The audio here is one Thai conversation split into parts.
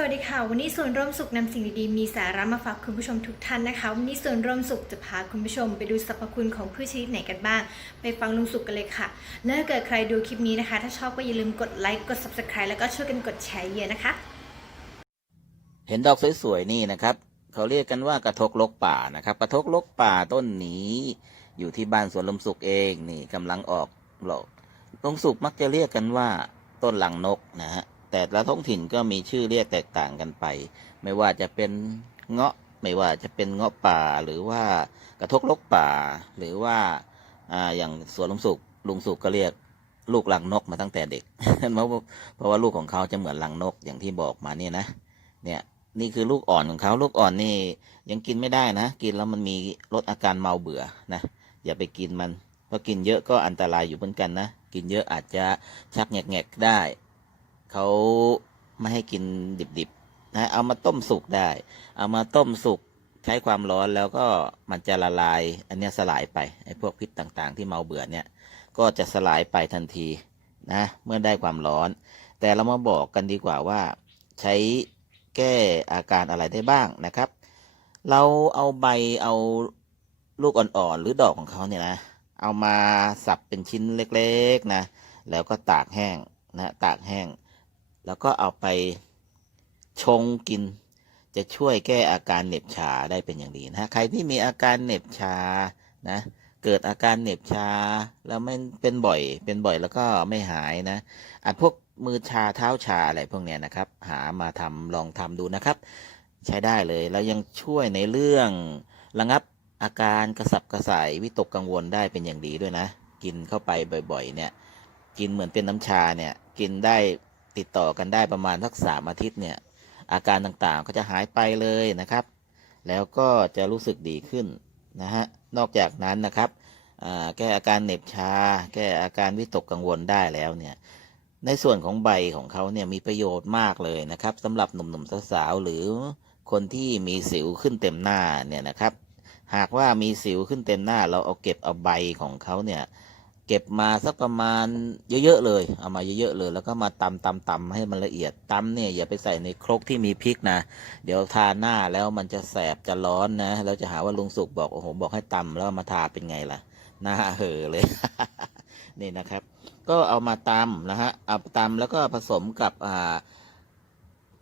สวัสดีค่ะ วันนี้ส่วนร่วมสุขนำสิ่งดีๆ มีสาระมาฝากคุณผู้ชมทุกท่านนะคะ วันนี้ส่วนร่วมสุขจะพาคุณผู้ชมไปดูสรรพคุณของพืชชนิดไหนกันบ้าง ไปฟังลุงสุขกันเลยค่ะ และถ้าเกิดใครดูคลิปนี้นะคะ ถ้าชอบก็อย่าลืมกดไลค์กด subscribe แล้วก็ช่วยกันกดแชร์เยอะนะคะ เห็นดอกสวยๆนี่นะครับ เขาเรียกกันว่ากระทกลกป่านะครับ กระทกลกป่าต้นนี้อยู่ที่บ้านสวนลมสุกเองนี่กำลังออกดอกลมสุกมักจะเรียกกันว่าต้นหลังนกนะฮะ แต่ละท้องถิ่นก็มีชื่อเรียกแตกต่างกันไป ไม่ว่าจะเป็นเงาะไม่ว่าจะเป็นเงาะป่าหรือว่ากระทกลกป่า หรือว่าอ่าอย่างสวนลุมสุกลุงสุกก็เรียกลูกหลังนกมาตั้งแต่เด็กเพราะว่าเพราะว่าลูกของเขาจะเหมือนหลังนกอย่างที่บอกมาเนี่ยนะ เนี่ยนี่คือลูกอ่อนของเขาลูกอ่อนนี่ยังกินไม่ได้นะ กินแล้วมันมีลดอาการเมาเบื่อนะอย่าไปกินมันเพราะกินเยอะก็อันตรายอยู่เหมือนกันนะ กินเยอะอาจจะชักแงกๆได้ เขาไม่ให้กินดิบๆนะเอามาต้มสุกได้ เอามาต้มสุกใช้ความร้อนแล้วก็มันจะละลาย อันนี้สลายไปไอ้พวกพิษต่างๆ ที่เมาเบื่อเนี่ย ก็จะสลายไปทันทีนะเมื่อได้ความร้อน แต่เรามาบอกกันดีกว่าว่าใช้แก้อาการอะไรได้บ้างนะครับ เราเอาใบเอาลูกอ่อนๆ หรือดอกของเขาเนี่ยนะ เอามาสับเป็นชิ้นเล็กๆนะ แล้วก็ตากแห้งนะ ตากแห้ง แล้วก็เอาไปชงกิน จะช่วยแก้อาการเหน็บชาได้เป็นอย่างดีนะ ใครที่มีอาการเหน็บชานะเกิดอาการเหน็บชาแล้วไม่เป็นบ่อย เป็นบ่อยแล้วก็ไม่หายนะอาจพวกมือชาเท้าชาอะไรพวกเนี้ยนะครับ หามาทำลองทำดูนะครับ ใช้ได้เลยแล้วยังช่วยในเรื่องระงับอาการกระสับกระส่ายวิตกกังวลได้เป็นอย่างดีด้วยนะ กินเข้าไปบ่อย ๆ เนี่ย กินเหมือนเป็นน้ำชาเนี่ย กินได้ ติดต่อกันได้ประมาณสักสามอาทิตย์เนี่ยอาการต่างๆก็จะหายไปเลยนะครับ แล้วก็จะรู้สึกดีขึ้นนะฮะนอกจากนั้นนะครับแก้อาการเหน็บชา แก้อาการวิตกกังวลได้แล้วเนี่ยในส่วนของใบของเขาเนี่ยมีประโยชน์มากเลยนะครับสำหรับหนุ่มๆสาวๆหรือคนที่มีสิวขึ้นเต็มหน้าเนี่ยนะครับ หากว่ามีสิวขึ้นเต็มหน้าเราเอาเก็บเอาใบของเขาเนี่ย เก็บมาสักประมาณเยอะๆเลย เอามาเยอะๆเลย แล้วก็มาตำตำตำให้มันละเอียดตำเนี่ยอย่าไปใส่ในครกที่มีพริกนะ เดี๋ยวทาหน้าแล้วมันจะแสบจะร้อนนะแล้วจะหาว่าลุงสุกบอกโอ้โหบอกให้ตำแล้วมาทาเป็นไงล่ะหน้าเห่อเลย นี่นะครับ ก็เอามาตำนะฮะเอาตำแล้วก็ผสมกับอ่า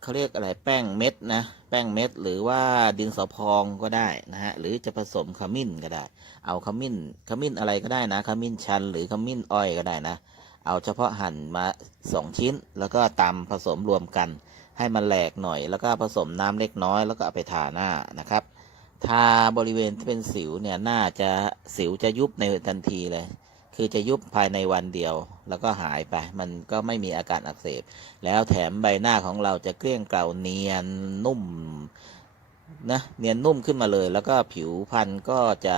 เขาเรียกอะไรแป้งเม็ดนะแป้งเม็ดหรือว่าดินสอพองก็ได้นะฮะหรือจะผสมขมิ้นก็ได้ เอาขมิ้นขมิ้นอะไรก็ได้นะขมิ้นชันหรือขมิ้นอ้อยก็ได้นะ เอาเฉพาะหั่นมาสองชิ้น แล้วก็ตำผสมรวมกัน ให้มันแหลกหน่อย แล้วก็ผสมน้ำเล็กน้อยแล้วก็เอาไปทาหน้านะครับทาบริเวณที่เป็นสิวเนี่ยหน่าจะสิวจะยุบในทันทีเลย คือจะยุบภายในวันเดียว แล้วก็หายไป มันก็ไม่มีอาการอักเสบ แล้วแถมใบหน้าของเราจะเกลี้ยงเกลาเนียนนุ่มนะเนียนนุ่มขึ้นมาเลย แล้วก็ผิวพรรณก็จะ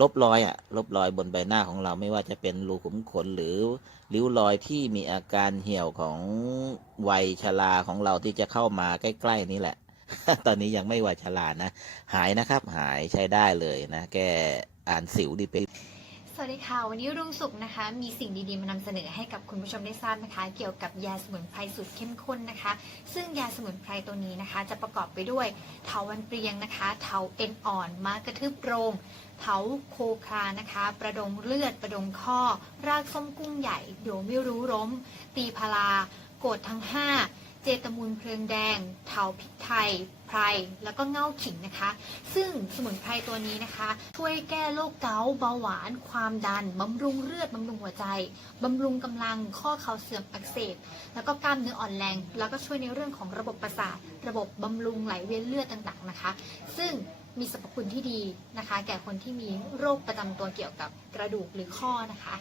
ลบรอยอะลบรอยบนใบหน้าของเราไม่ว่าจะเป็นรูขุมขนหรือริ้วรอยที่มีอาการเหี่ยวของวัยชราของเราที่จะเข้ามาใกล้ ๆ นี่แหละ ตอนนี้ยังไม่วัยชรานะ หายนะครับหายใช้ได้เลยนะ แกอ่านสิวดีเป สวัสดีค่ะ วันนี้รุ่งสุขนะคะ มีสิ่งดีๆ มานำเสนอให้กับคุณผู้ชมได้ทราบนะคะ เกี่ยวกับยาสมุนไพรสูตรเข้มข้นนะคะ ซึ่งยาสมุนไพรตัวนี้นะคะ จะประกอบไปด้วยเถาวันเปรียงนะคะเถาเอ็นอ่อนม้ากระทืบโรงเถาโคคานะคะ ประดงเลือด ประดงข้อ รากส้มกุ้งใหญ่เดี๋ยวไม่รู้ล้ม ตีพลาโกดทั้งห้า เจตมูลเพลิงแดง เถาพริกไทย ไพร แล้วก็เง่าขิงนะคะ ซึ่งสมุนไพรตัวนี้นะคะ ช่วยแก้โรคเกาต์เบาหวาน ความดัน บำรุงเลือด บำรุงหัวใจ บำรุงกำลัง ข้อเข่าเสื่อมอักเสบ แล้วก็กล้ามเนื้ออ่อนแรง แล้วก็ช่วยในเรื่องของระบบประสาท ระบบบำรุงไหลเวียนเลือดต่างๆนะคะ ซึ่งมีสรรพคุณที่ดีนะคะ แก่คนที่มีโรคประจำตัวเกี่ยวกับกระดูกหรือข้อนะคะ